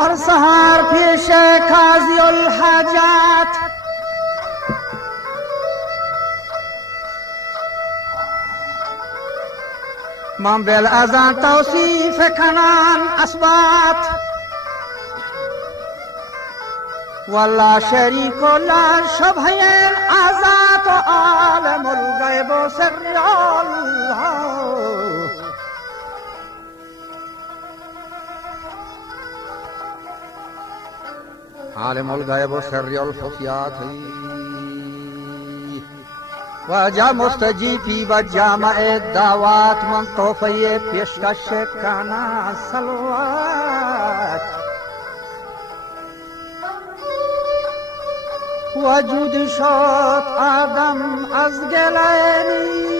هر سحر پیش قاضی الحاجات من بالأذان توصیف کنان اثبات والله شریک و لا شبه الآزات و عالم الغیب و سر الله عالم الغیب و سر الخفیات و جا مستجیبی و جامع دعوات من توفیه پیشکش کانا سلوات وجود شد آدم از گلینی